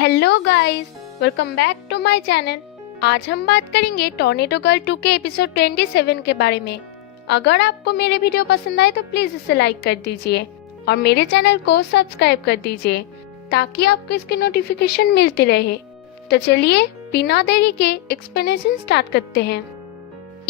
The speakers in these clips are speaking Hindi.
Hello guys, welcome back to my channel. आज हम बात करेंगे टॉर्नेडो गर्ल 2 के एपिसोड 27 के बारे में। अगर आपको मेरे वीडियो पसंद आए तो प्लीज इसे लाइक कर दीजिए और मेरे चैनल को सब्सक्राइब कर दीजिए ताकि आपको इसकी नोटिफिकेशन मिलती रहे। तो चलिए बिना देरी के एक्सप्लेनेशन स्टार्ट करते हैं।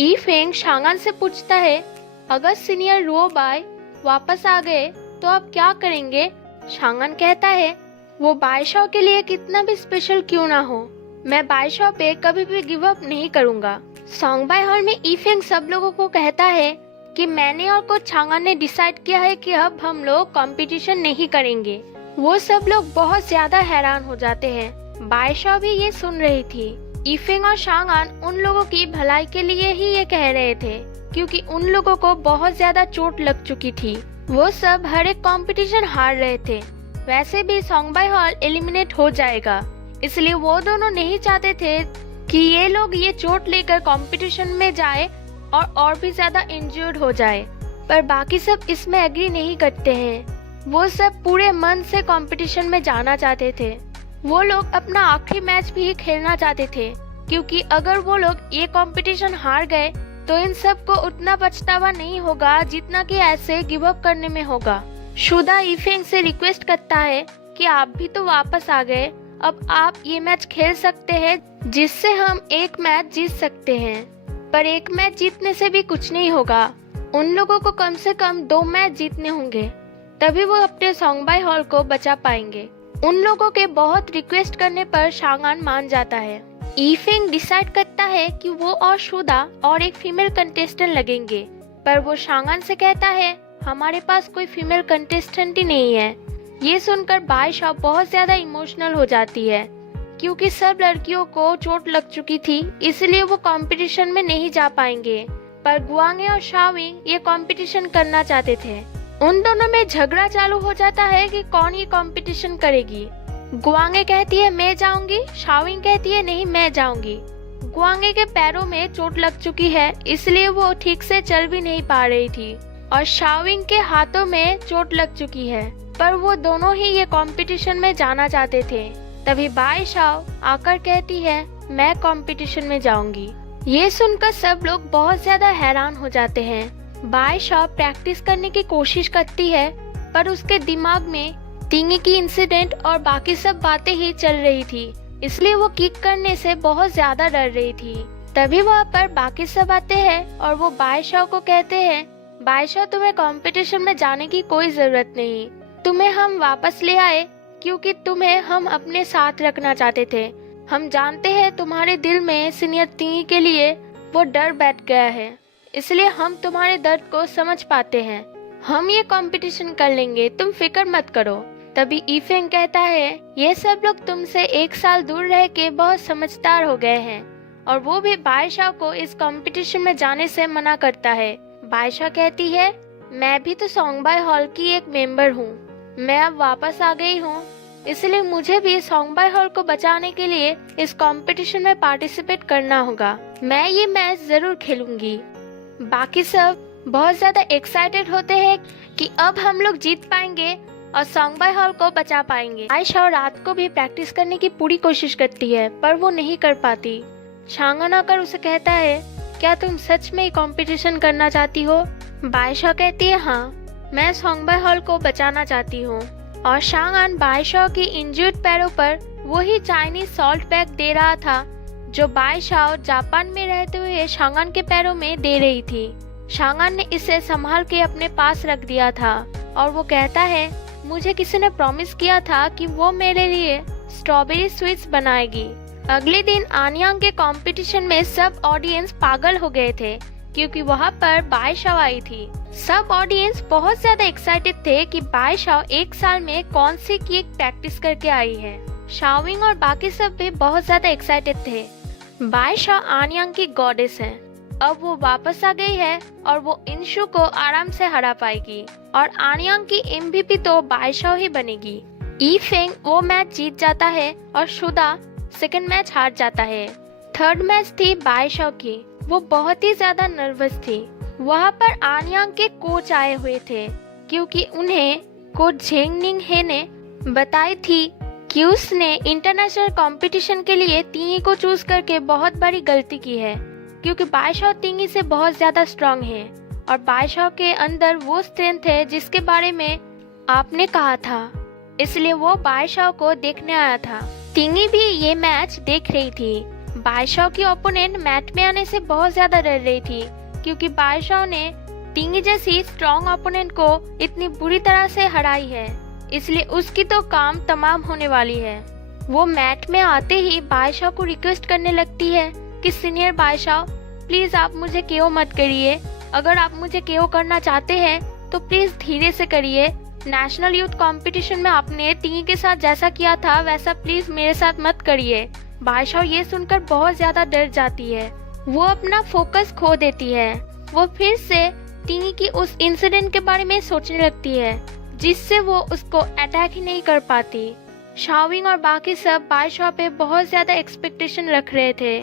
ई फेंग शांगन से पूछता है, अगर सीनियर रो बाय वापस आ गए तो आप क्या करेंगे? शांगन कहता है, वो बायशाओ के लिए कितना भी स्पेशल क्यों ना हो, मैं बायशाओ पे कभी भी गिव अप नहीं करूंगा। सॉन्गबाई हॉल में ई फेंग सब लोगों को कहता है कि मैंने और कोच शांगन ने डिसाइड किया है कि अब हम लोग कंपटीशन नहीं करेंगे। वो सब लोग बहुत ज्यादा हैरान हो जाते हैं। बायशाओ भी ये सुन रही थी। ई फेंग और शांगन उन लोगों की भलाई के लिए ही ये कह रहे थे क्योंकि उन लोगों को बहुत ज्यादा चोट लग चुकी थी। वो सब हर एक कंपटीशन हार रहे थे। वैसे भी सॉन्गबाई हॉल एलिमिनेट हो जाएगा, इसलिए वो दोनों नहीं चाहते थे कि ये लोग ये चोट लेकर कंपटीशन में जाए और भी ज्यादा इंजर्ड हो जाए। पर बाकी सब इसमें एग्री नहीं करते हैं। वो सब पूरे मन से कंपटीशन में जाना चाहते थे। वो लोग अपना आखिरी मैच भी खेलना चाहते थे क्योंकि अगर वो लोग ये कंपटीशन हार गए तो इन सब को उतना पछतावा नहीं होगा जितना कि ऐसे गिव अप करने में होगा। शुदा ई फेंग से रिक्वेस्ट करता है कि आप भी तो वापस आ गए, अब आप ये मैच खेल सकते हैं जिससे हम एक मैच जीत सकते हैं। पर एक मैच जीतने से भी कुछ नहीं होगा, उन लोगों को कम से कम 2 मैच जीतने होंगे, तभी वो अपने सॉन्गबाई हॉल को बचा पाएंगे। उन लोगों के बहुत रिक्वेस्ट करने पर शांगन मान जाता है। ई फेंग डिसाइड करता है कि वो और शुदा और एक फीमेल कंटेस्टेंट लगेंगे, पर वो शांगन से कहता है, हमारे पास कोई फीमेल कंटेस्टेंट ही नहीं है। ये सुनकर बायशाओ बहुत ज्यादा इमोशनल हो जाती है क्योंकि सब लड़कियों को चोट लग चुकी थी, इसलिए वो कंपटीशन में नहीं जा पाएंगे। पर गुआंगे और शाओविंग ये कंपटीशन करना चाहते थे। उन दोनों में झगड़ा चालू हो जाता है कि कौन ये कंपटीशन करेगी। गुआंगे कहती है मैं जाऊंगी, शाओविंग कहती है नहीं मैं जाऊंगी। गुआंगे के पैरों में चोट लग चुकी है, इसलिए वो ठीक से चल भी नहीं पा रही थी और शाओविंग के हाथों में चोट लग चुकी है, पर वो दोनों ही ये कंपटीशन में जाना चाहते थे। तभी बायशाओ आकर कहती है मैं कंपटीशन में जाऊंगी। ये सुनकर सब लोग बहुत ज्यादा हैरान हो जाते हैं। बायशाओ प्रैक्टिस करने की कोशिश करती है पर उसके दिमाग में तिंगी की इंसिडेंट और बाकी सब बातें ही चल रही थी, इसलिए वो किक करने से बहुत ज्यादा डर रही थी। तभी वहाँ पर बाकी सब आते हैं और वो बायशाओ को कहते हैं, बायशाओ तुम्हें कंपटीशन में जाने की कोई जरूरत नहीं, तुम्हें हम वापस ले आए क्योंकि तुम्हें हम अपने साथ रखना चाहते थे। हम जानते हैं तुम्हारे दिल में सीनियर तिंगी के लिए वो डर बैठ गया है, इसलिए हम तुम्हारे दर्द को समझ पाते हैं। हम ये कंपटीशन कर लेंगे, तुम फिक्र मत करो। तभी ई फेंग कहता है, ये सब लोग तुमसे 1 साल दूर रह के बहुत समझदार हो गए हैं, और वो भी बायशाओ को इस कंपटीशन में जाने से मना करता है। बायशाओ कहती है, मैं भी तो सॉन्गबाई हॉल की एक मेंबर हूँ, मैं अब वापस आ गई हूँ, इसलिए मुझे भी सॉन्गबाई हॉल को बचाने के लिए इस कंपटीशन में पार्टिसिपेट करना होगा। मैं ये मैच जरूर खेलूंगी। बाकी सब बहुत ज्यादा एक्साइटेड होते हैं कि अब हम लोग जीत पाएंगे और सॉन्गबाई हॉल को बचा पाएंगे। बायशाओ रात को भी प्रैक्टिस करने की पूरी कोशिश करती है पर वो नहीं कर पाती। शांगन आकर उसे कहता है, क्या तुम सच में कंपटीशन करना चाहती हो? बायशाओ कहती है, हाँ, मैं सॉन्गबाई हॉल को बचाना चाहती हूँ। और शांगन बायशाओ की इंजर्ड पैरों पर वही चाइनीज सॉल्ट पैक दे रहा था जो बायशाओ जापान में रहते हुए शांगन के पैरों में दे रही थी। शांगन ने इसे संभाल के अपने पास रख दिया था और वो कहता है, मुझे किसी ने प्रॉमिस किया था कि वो मेरे लिए स्ट्रॉबेरी स्वीट्स बनाएगी। अगले दिन आनयांग के कंपटीशन में सब ऑडियंस पागल हो गए थे क्योंकि वहाँ पर बायशाओ आई थी। सब ऑडियंस बहुत ज्यादा एक्साइटेड थे कि बायशाओ 1 साल में कौन सी केक प्रैक्टिस करके आई है। शाओविंग और बाकी सब भी बहुत ज्यादा एक्साइटेड थे। बायशाओ आनयांग की गॉडेस है, अब वो वापस आ गई है और वो इंशु को आराम से हरा पाएगी और आनयांग की एमवीपी तो बायशाओ ही बनेगी। ई फेंग वो मैच जीत जाता है और शुदा सेकंड मैच हार जाता है। थर्ड मैच थी बायशाओ की, वो बहुत ही ज्यादा नर्वस थी। वहाँ पर आनयांग के कोच आए हुए थे क्योंकि उन्हें कोच झेंगनिंग हे ने बताई थी क्यूस ने इंटरनेशनल कंपटीशन के लिए तिंगी को चूज करके बहुत बड़ी गलती की है, क्योंकि बायशाओ तिंगी से बहुत ज्यादा स्ट्रांग है और बायशाओ के अंदर वो स्ट्रेंथ है जिसके बारे में आपने कहा था, इसलिए वो बायशाओ को देखने आया था। तिंगी भी ये मैच देख रही थी। बायशाओ की ओपोनेंट मैच में आने से बहुत ज्यादा डर रही थी, क्योंकि बायशाओ ने तिंगी जैसी स्ट्रॉन्ग ओपोनेंट को इतनी बुरी तरह से हराई है, इसलिए उसकी तो काम तमाम होने वाली है। वो मैच में आते ही बायशाओ को रिक्वेस्ट करने लगती है कि सीनियर बायशाओ, प्लीज आप मुझे केओ मत करिए। अगर आप मुझे केओ करना चाहते हैं तो प्लीज धीरे से करिए। नेशनल यूथ कंपटीशन में आपने तिंगी के साथ जैसा किया था वैसा प्लीज मेरे साथ मत करिए। बायशाओ ये सुनकर बहुत ज्यादा डर जाती है। वो अपना फोकस खो देती है। वो फिर से तिंगी की उस इंसिडेंट के बारे में सोचने लगती है जिससे वो उसको अटैक ही नहीं कर पाती। शाओविंग और बाकी सब बायशाओ पे बहुत ज्यादा एक्सपेक्टेशन रख रहे थे,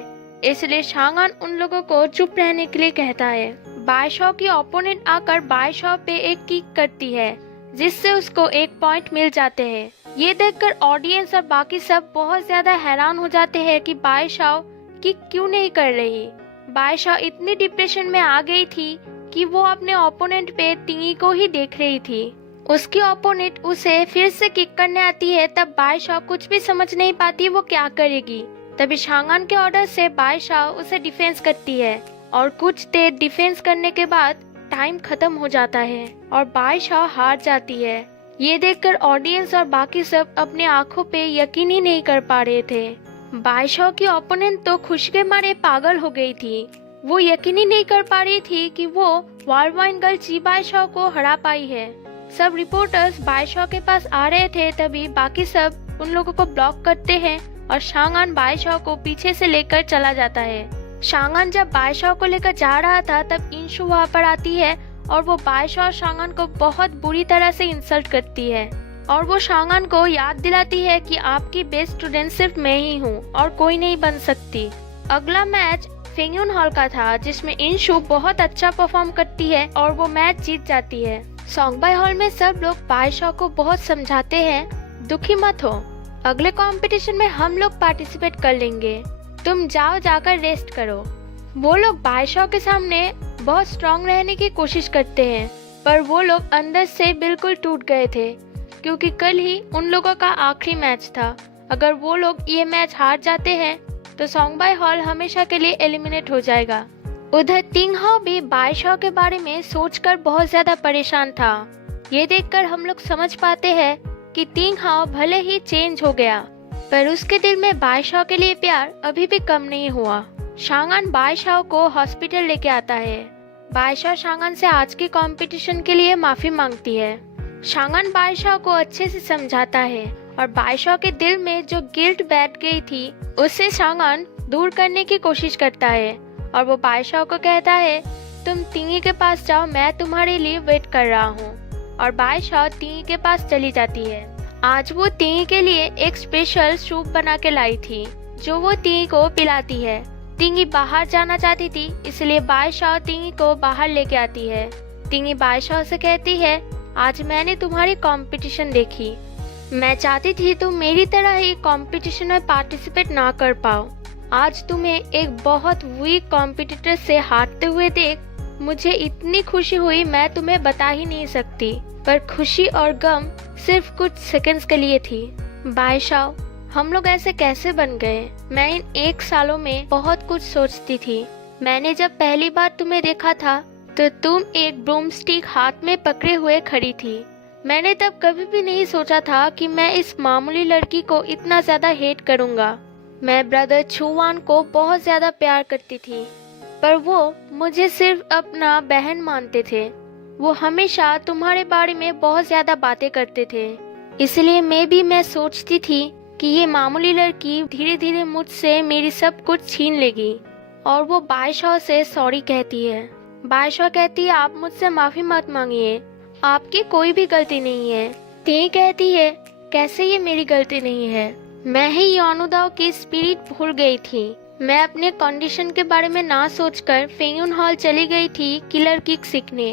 इसलिए शांगान उन लोगों को चुप रहने के लिए कहता है। बायशाओ की ओपोनेंट आकर बायशाओ पे एक किक करती है जिससे उसको एक पॉइंट मिल जाते हैं। ये देखकर ऑडियंस और बाकी सब बहुत ज्यादा हैरान हो जाते हैं कि बायशाओ किक क्यों नहीं कर रही। बायशाओ इतनी डिप्रेशन में आ गई थी कि वो अपने ओपोनेंट पे तिंगी को ही देख रही थी। उसकी ओपोनेंट उसे फिर से किक करने आती है, तब बायशाओ कुछ भी समझ नहीं पाती वो क्या करेगी। तभी शांगान के ऑर्डर से बायशाओ उसे डिफेंस करती है और कुछ देर डिफेंस करने के बाद टाइम खत्म हो जाता है और बायशाओ हार जाती है। ये देखकर ऑडियंस और बाकी सब अपने आंखों पे यकीन ही नहीं कर पा रहे थे। बायशाओ की ओपोनेंट तो खुशी के मारे पागल हो गई थी। वो यकीन ही नहीं कर पा रही थी कि वो वारवाइन गर्ल ची बायशाओ को हरा पाई है। सब रिपोर्टर्स बायशाओ के पास आ रहे थे, तभी बाकी सब उन लोगों को ब्लॉक करते हैं और शांगान बायशाओ को पीछे से लेकर चला जाता है। शांगान जब बायशाओ को लेकर जा रहा था तब इंशु वहाँ पर आती है और वो बायशाओ और शांगान को बहुत बुरी तरह से इंसल्ट करती है और वो शांगान को याद दिलाती है कि आपकी बेस्ट स्टूडेंट सिर्फ मैं ही हूँ और कोई नहीं बन सकती। अगला मैच फेंगयून हॉल का था जिसमें इंशु बहुत अच्छा परफॉर्म करती है और वो मैच जीत जाती है। सोंगबाई हॉल में सब लोग बायशाओ को बहुत समझाते हैं, दुखी मत हो, अगले कंपटीशन में हम लोग पार्टिसिपेट कर लेंगे, तुम जाओ जाकर रेस्ट करो। वो लोग बायशाओ के सामने बहुत स्ट्रांग रहने की कोशिश करते हैं, पर वो लोग अंदर से बिल्कुल टूट गए थे, क्योंकि कल ही उन लोगों का आखिरी मैच था। अगर वो लोग ये मैच हार जाते हैं तो सोंगबाई हॉल हमेशा के लिए एलिमिनेट हो जाएगा। उधर तिंगहाओ भी बायशाओ के बारे में सोचकर बहुत ज्यादा परेशान था। ये देखकर हम लोग समझ पाते हैं कि तिंगहाओ भले ही चेंज हो गया, पर उसके दिल में बायशाओ के लिए प्यार अभी भी कम नहीं हुआ। शांगान बायशाओ को हॉस्पिटल लेके आता है। बायशाओ शांगान से आज के कंपटीशन के लिए माफी मांगती है। शांगान बायशाओ को अच्छे से समझाता है और बायशाओ के दिल में जो गिल्ट बैठ गई थी उसे शांगान दूर करने की कोशिश करता है और वो बायशाओ को कहता है, तुम तिंगी के पास जाओ, मैं तुम्हारे लिए वेट कर रहा हूँ। और बायशाओ तिंगी के पास चली जाती है। आज वो तिंगी के लिए एक स्पेशल सूप बना के लाई थी जो वो तिंगी को पिलाती है। तिंगी बाहर जाना चाहती थी, इसलिए बायशाओ तिंगी को बाहर लेके आती है। तिंगी बायशाओ से कहती है, आज मैंने तुम्हारी कंपटीशन देखी, मैं चाहती थी तुम मेरी तरह ही कंपटीशन में पार्टिसिपेट ना कर पाओ। आज तुम्हें एक बहुत वीक कॉम्पिटिटर से हारते हुए देख मुझे इतनी खुशी हुई, मैं तुम्हें बता ही नहीं सकती। पर खुशी और गम सिर्फ कुछ सेकंड्स के लिए थी। बायशाओ, हम लोग ऐसे कैसे बन गए? मैं इन 1 सालों में बहुत कुछ सोचती थी। मैंने जब पहली बार तुम्हें देखा था तो तुम एक ब्रूमस्टिक हाथ में पकड़े हुए खड़ी थी। मैंने तब कभी भी नहीं सोचा था कि मैं इस मामूली लड़की को इतना ज्यादा हेट करूंगा। मैं ब्रदर छुवान को बहुत ज्यादा प्यार करती थी, पर वो मुझे सिर्फ अपना बहन मानते थे। वो हमेशा तुम्हारे बारे में बहुत ज्यादा बातें करते थे, इसलिए मैं सोचती थी कि ये मामूली लड़की धीरे धीरे मुझसे मेरी सब कुछ छीन लेगी। और वो बायशाओ से सॉरी कहती है। बायशाओ कहती है, आप मुझसे माफी मत मांगिए, आपकी कोई भी गलती नहीं है। ती कहती है, कैसे ये मेरी गलती नहीं है, मैं ही योनुदाओ की स्पिरिट भूल गई थी। मैं अपने कंडीशन के बारे में ना सोचकर फेंगयून हॉल चली गई थी किलर किक सीखने।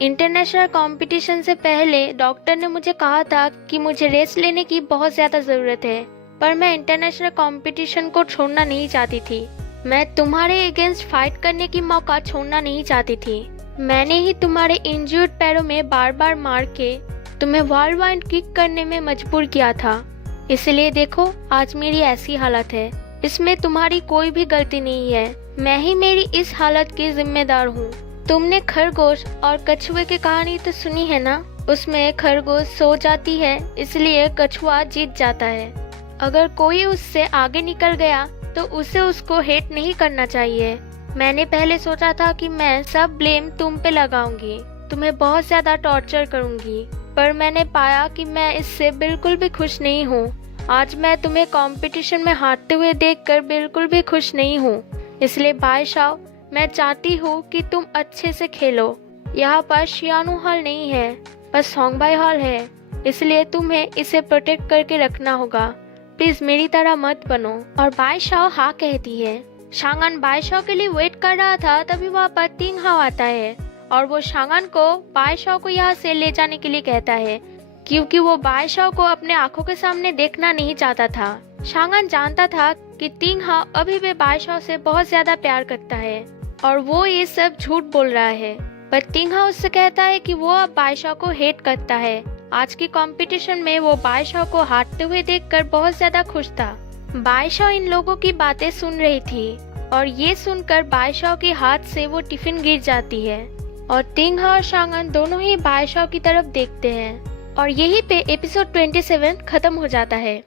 इंटरनेशनल कंपटीशन से पहले डॉक्टर ने मुझे कहा था कि मुझे रेस्ट लेने की बहुत ज़्यादा ज़रूरत है, पर मैं इंटरनेशनल कंपटीशन को छोड़ना नहीं चाहती थी। मैं तुम्हारे अगेंस्ट फाइट करने की मौका छोड़ना नहीं चाहती थी। मैंने ही तुम्हारे इंजर्ड पैरों में बार बार मार के तुम्हें वर्ल्ड वाइड किक करने में मजबूर किया था। इसलिए देखो आज मेरी ऐसी हालत है। इसमें तुम्हारी कोई भी गलती नहीं है। मैं ही मेरी इस हालत की जिम्मेदार हूँ। तुमने खरगोश और कछुए की कहानी तो सुनी है ना? उसमें खरगोश सो जाती है इसलिए कछुआ जीत जाता है। अगर कोई उससे आगे निकल गया तो उसे उसको हेट नहीं करना चाहिए। मैंने पहले सोचा था कि मैं सब ब्लेम तुम पे लगाऊंगी, तुम्हें बहुत ज्यादा टॉर्चर करूंगी, पर मैंने पाया कि मैं इससे बिल्कुल भी खुश नहीं हूँ। आज मैं तुम्हें कंपटीशन में हारते हुए देखकर बिल्कुल भी खुश नहीं हूँ। इसलिए बाय शाओ, मैं चाहती हूँ कि तुम अच्छे से खेलो। यहाँ पर शियानु हॉल नहीं है, बस सोंगबाई हॉल है, इसलिए तुम्हें इसे प्रोटेक्ट करके रखना होगा। प्लीज मेरी तरह मत बनो। और बाय शाओ हाँ कहती है। शांगन बाय शाओ के लिए वेट कर रहा था, तभी वहाँ पर तिंग हाओ आता है और वो शांगन को बाय शाओ को यहाँ से ले जाने के लिए कहता है, क्योंकि वो बाय शाओ को अपने आंखों के सामने देखना नहीं चाहता था। शांगन जानता था कि तिंग हाओ अभी भी बाय शाओ से बहुत ज्यादा प्यार करता है और वो ये सब झूठ बोल रहा है, पर तिंग हाओ उससे कहता है कि वो अब बाय शाओ को हेट करता है। आज की कंपटीशन में वो बाय शाओ को हारते हुए देखकर बहुत ज्यादा खुश था। बाय शाओ इन लोगों की बातें सुन रही थी और ये सुनकर बाय शाओ के हाथ से वो टिफिन गिर जाती है और तिंग हाओ और शांगन दोनों ही बाय शाओ की तरफ देखते हैं और यहीं पे एपिसोड 27 खत्म हो जाता है।